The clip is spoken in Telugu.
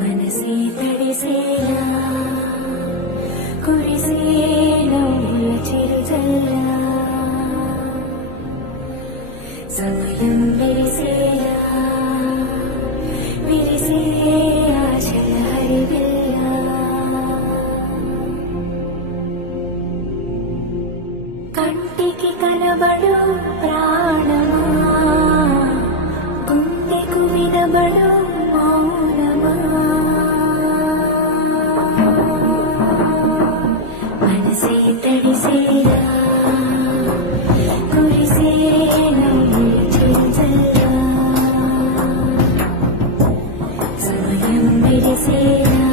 మనసే తడిసేలా కురిసే నవ్వుల చిరుజల్లా సమయం విరిసేలా విరిసే ఆశల హరివిల్లా కంటికి కనబడు ప్రాణమా గుండెకు వినబడు మౌనమా మనసే తడిసేలా కురిసే నవ్వుల చిరుజల్లా సమయం విరిసేలా